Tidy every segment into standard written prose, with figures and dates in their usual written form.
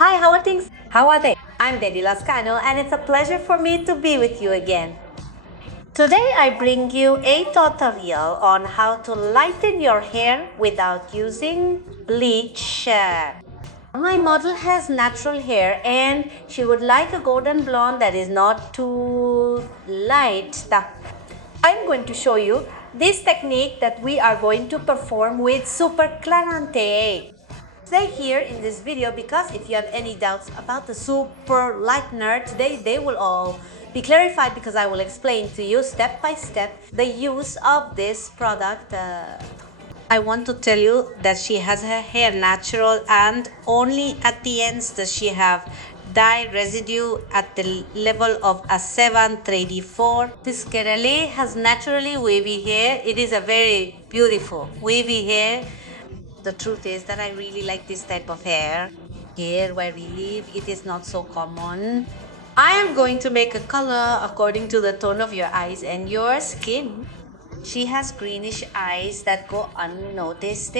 Hi, how are things? How are they? I'm Daddy Lascano and it's a pleasure for me to be with you again. Today I bring you a tutorial on how to lighten your hair without using bleach. My model has natural hair and she would like a golden blonde that is not too light. I'm going to show you this technique that we are going to perform with Super Clarante. Stay here in this video because if you have any doubts about the super lightener, today they will all be clarified because I will explain to you step by step the use of this product. I want to tell you that she has her hair natural and only at the ends does she have dye residue at the level of a 734. This Kerala has naturally wavy hair. It is a very beautiful wavy hair. The truth is that I really like this type of hair. Here where we live, it is not so common. I am going to make a color according to the tone of your eyes and your skin. She has greenish eyes that go unnoticed.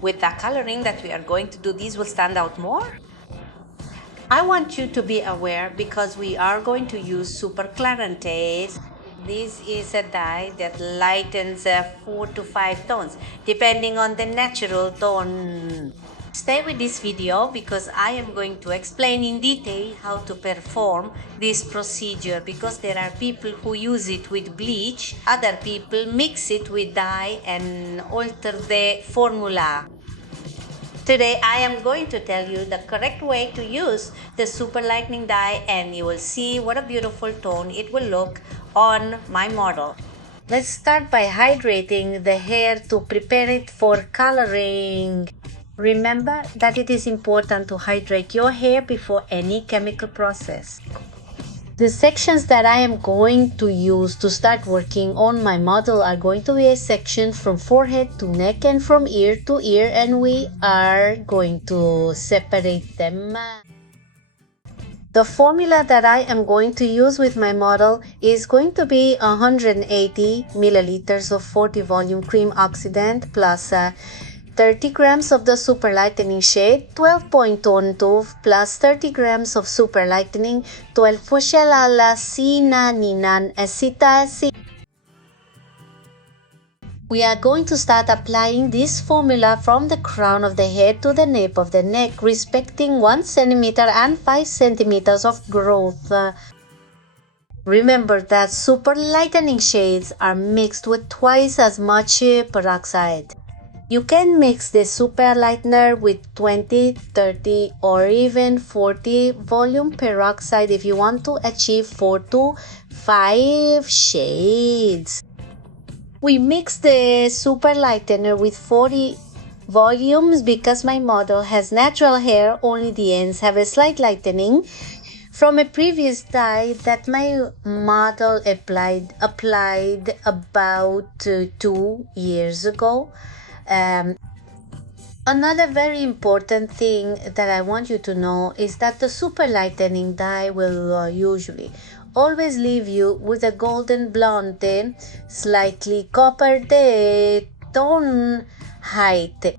With the coloring that we are going to do, these will stand out more. I want you to be aware because we are going to use Super Clarante. This is a dye that lightens 4 to 5 tones depending on the natural tone. Stay with this video because I am going to explain in detail how to perform this procedure because there are people who use it with bleach, other people mix it with dye and alter the formula. Today I am going to tell you the correct way to use the super lightening dye and you will see what a beautiful tone it will look on my model. Let's start by hydrating the hair to prepare it for coloring. Remember that it is important to hydrate your hair before any chemical process. The sections that I am going to use to start working on my model are going to be a section from forehead to neck and from ear to ear, and we are going to separate them. The formula that I am going to use with my model is going to be 180 milliliters of 40 volume cream oxidant plus 30 grams of the super lightening shade 12.12 plus 30 grams of super lightening 12 Foshelala Sinaninan Acetacid. We are going to start applying this formula from the crown of the head to the nape of the neck, respecting 1 centimeter and 5 centimeters of growth. Remember that super lightening shades are mixed with twice as much peroxide. You can mix the super lightener with 20, 30 or even 40 volume peroxide if you want to achieve 4 to 5 shades. We mix the super lightener with 40 volumes because my model has natural hair, only the ends have a slight lightening from a previous dye that my model applied about 2 years ago. Another very important thing that I want you to know is that the super lightening dye will usually always leave you with a golden blonde, slightly copper tone height.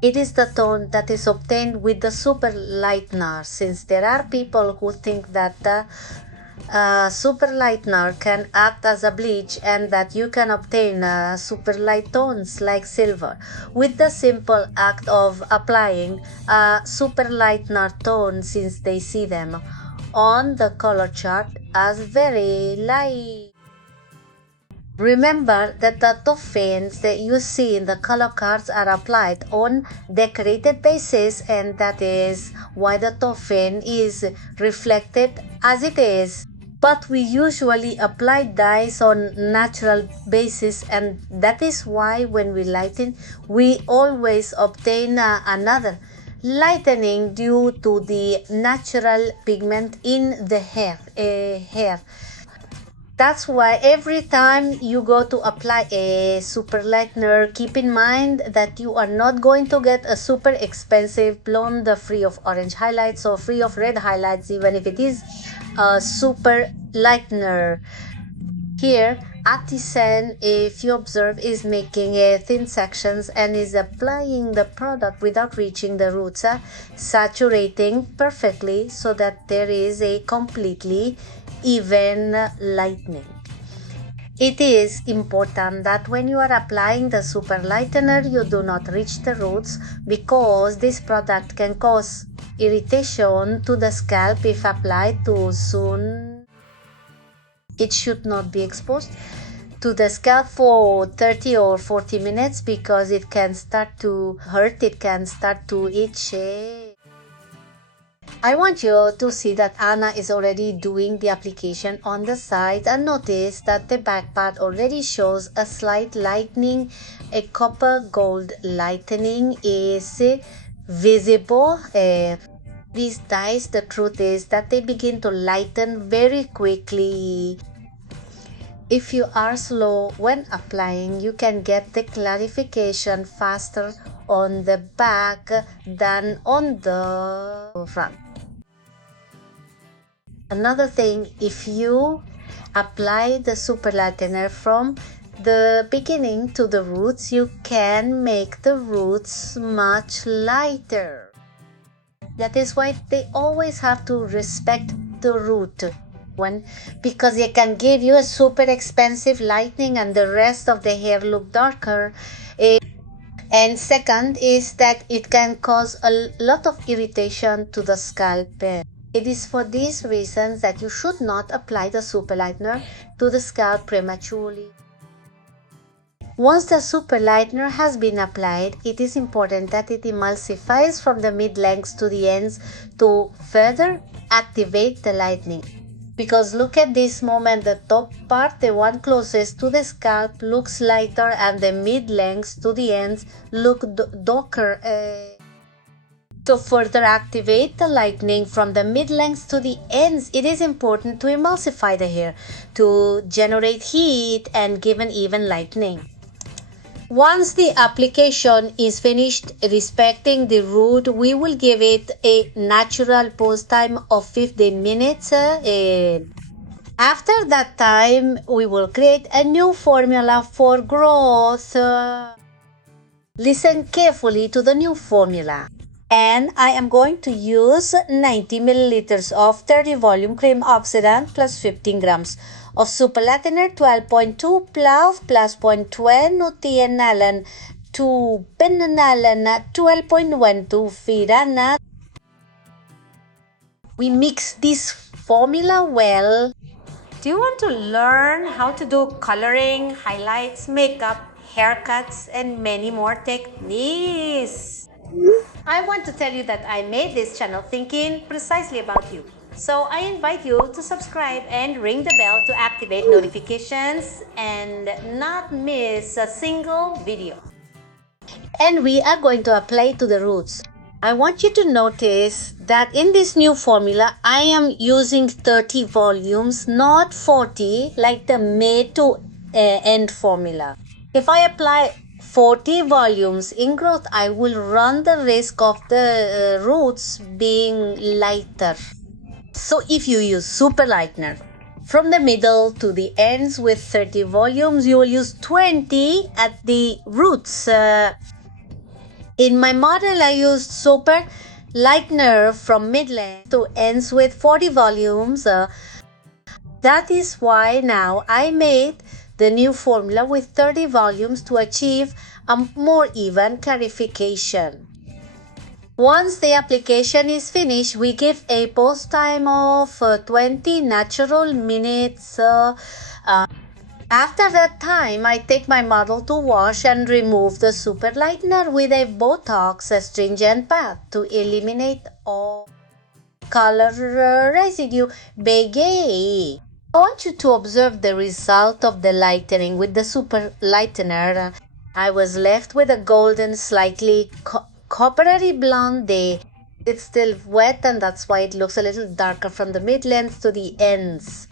It is the tone that is obtained with the super lightener, since there are people who think that the super lightener can act as a bleach and that you can obtain super light tones like silver with the simple act of applying a super lightener tone, since they see them on the color chart as very light. Remember that the toffees that you see in the color cards are applied on decorated bases, and that is why the toffee is reflected as it is. But we usually apply dyes on natural basis, and that is why when we lighten, we always obtain another lightening due to the natural pigment in the hair. That's why every time you go to apply a super lightener, keep in mind that you are not going to get a super expensive blonde free of orange highlights or free of red highlights, even if it is a super lightener. Here, artisan, if you observe, is making thin sections and is applying the product without reaching the roots, saturating perfectly so that there is a completely even lightening. It is important that when you are applying the super lightener, you do not reach the roots because this product can cause irritation to the scalp if applied too soon. It should not be exposed to the scalp for 30 or 40 minutes because it can start to hurt, it can start to itch. I want you to see that Anna is already doing the application on the side, and notice that the back part already shows a slight lightening. A copper gold lightening is visible. These dyes, the truth is that they begin to lighten very quickly. If you are slow when applying, you can get the clarification faster on the back than on the front. Another thing, if you apply the super lightener from the beginning to the roots, you can make the roots much lighter. That is why they always have to respect the root because it can give you a super expensive lightening and the rest of the hair look darker. And second is that it can cause a lot of irritation to the scalp. It is for these reasons that you should not apply the super lightener to the scalp prematurely. Once the super lightener has been applied, it is important that it emulsifies from the mid-lengths to the ends to further activate the lightening. Because look at this moment, the top part, the one closest to the scalp, looks lighter and the mid-lengths to the ends look darker. To further activate the lightening from the mid-lengths to the ends, it is important to emulsify the hair to generate heat and give an even lightening. Once the application is finished respecting the root, we will give it a natural pause time of 15 minutes. After that time, we will create a new formula for growth. Listen carefully to the new formula. And I am going to use 90 milliliters of 30 volume cream oxidant plus 15 grams of super lightener 12.2 plus 0.12 nutianalan 2 penanalan 12.12 firana. We mix this formula well. Do you want to learn how to do coloring, highlights, makeup, haircuts, and many more techniques? I want to tell you that I made this channel thinking precisely about you. So I invite you to subscribe and ring the bell to activate notifications and not miss a single video. And we are going to apply to the roots. I want you to notice that in this new formula, I am using 30 volumes, not 40 like the mid to end formula. If I apply 40 volumes in growth, I will run the risk of the roots being lighter. So if you use super lightener from the middle to the ends with 30 volumes, you will use 20 at the roots. In my model, I used super lightener from mid-length to ends with 40 volumes. That is why now I made the new formula with 30 volumes to achieve a more even clarification. Once the application is finished, we give a pause time of 20 natural minutes. After that time, I take my model to wash and remove the super lightener with a Botox astringent pad to eliminate all color residue. Begay. I want you to observe the result of the lightening with the super lightener. I was left with a golden, slightly coppery blonde. It's still wet and that's why it looks a little darker from the mid-length to the ends.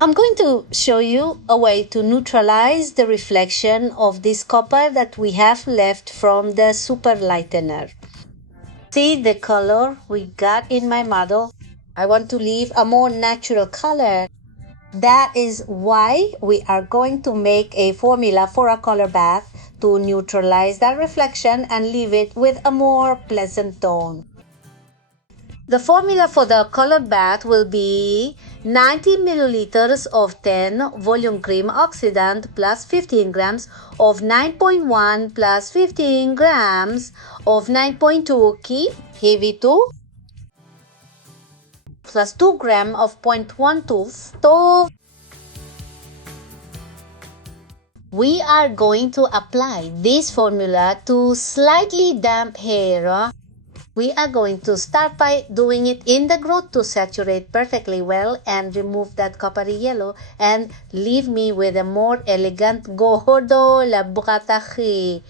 I'm going to show you a way to neutralize the reflection of this copper that we have left from the super lightener. See the color we got in my model? I want to leave a more natural color. That is why we are going to make a formula for a color bath to neutralize that reflection and leave it with a more pleasant tone. The formula for the color bath will be 90 milliliters of 10 volume cream oxidant plus 15 grams of 9.1 plus 15 grams of 9.2 key heavy 2 plus 2 grams of 0.12 stove. We are going to apply this formula to slightly damp hair. We are going to start by doing it in the growth to saturate perfectly well and remove that coppery yellow and leave me with a more elegant gordo la bukatahi.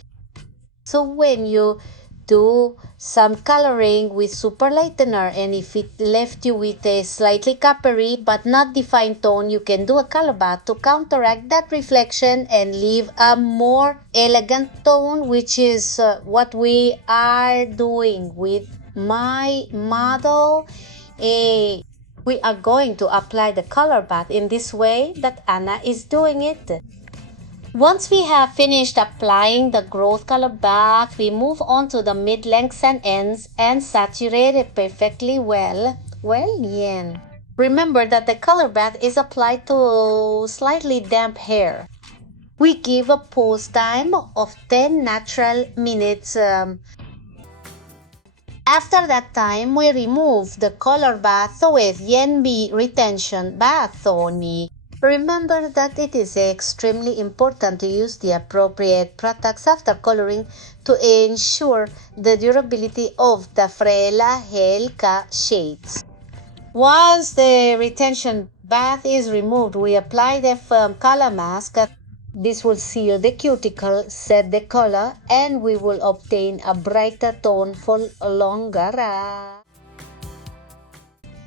So when you do some coloring with super lightener and if it left you with a slightly coppery but not defined tone, you can do a color bath to counteract that reflection and leave a more elegant tone, which is what we are doing with my model. We are going to apply the color bath in this way that Anna is doing it. Once we have finished applying the growth color bath, we move on to the mid-lengths and ends and saturate it perfectly well. Yen. Remember that the color bath is applied to slightly damp hair. We give a pause time of 10 natural minutes. After that time, we remove the color bath with Yenbi retention bath only. Remember that it is extremely important to use the appropriate products after coloring to ensure the durability of the Frela Helka shades. Once the retention bath is removed, we apply the firm color mask. This will seal the cuticle, set the color, and we will obtain a brighter tone for longer.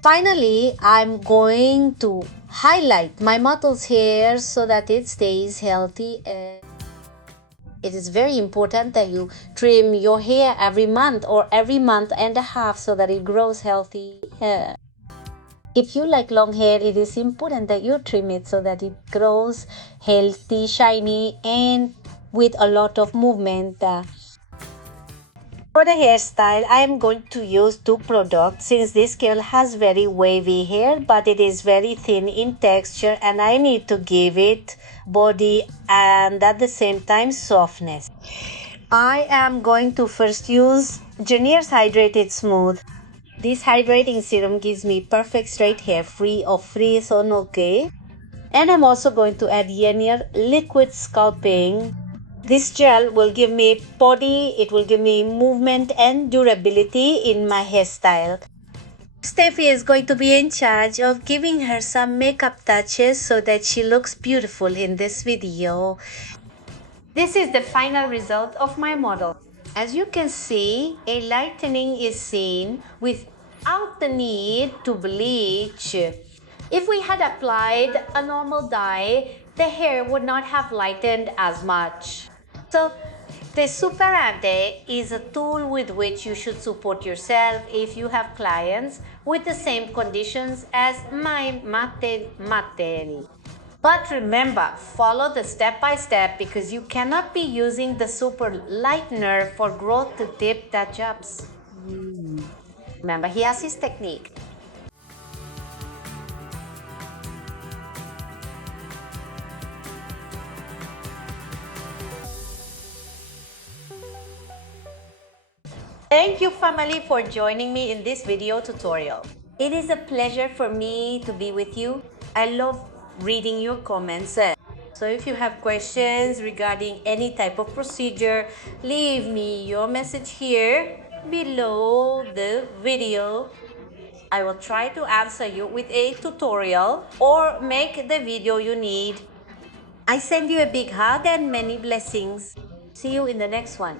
Finally, I'm going to highlight my model's hair so that it stays healthy. It is very important that you trim your hair every month or every month and a half so that it grows healthy. If you like long hair, it is important that you trim it so that it grows healthy, shiny, and with a lot of movement. For the hairstyle, I am going to use two products since this girl has very wavy hair but it is very thin in texture and I need to give it body and at the same time softness. I am going to first use Garnier's Hydrated Smooth. This hydrating serum gives me perfect straight hair free of frizz or no-kay. And I'm also going to add Garnier Liquid Sculpting. This gel will give me body, it will give me movement and durability in my hairstyle. Steffi is going to be in charge of giving her some makeup touches so that she looks beautiful in this video. This is the final result of my model. As you can see, a lightening is seen without the need to bleach. If we had applied a normal dye, the hair would not have lightened as much. So, the Superante is a tool with which you should support yourself if you have clients with the same conditions as my material. But remember, follow the step by step because you cannot be using the super lightener for growth to dip that jobs. Remember, he has his technique. Thank you, family, for joining me in this video tutorial. It is a pleasure for me to be with you. I love reading your comments. So if you have questions regarding any type of procedure, leave me your message here below the video. I will try to answer you with a tutorial or make the video you need. I send you a big hug and many blessings. See you in the next one.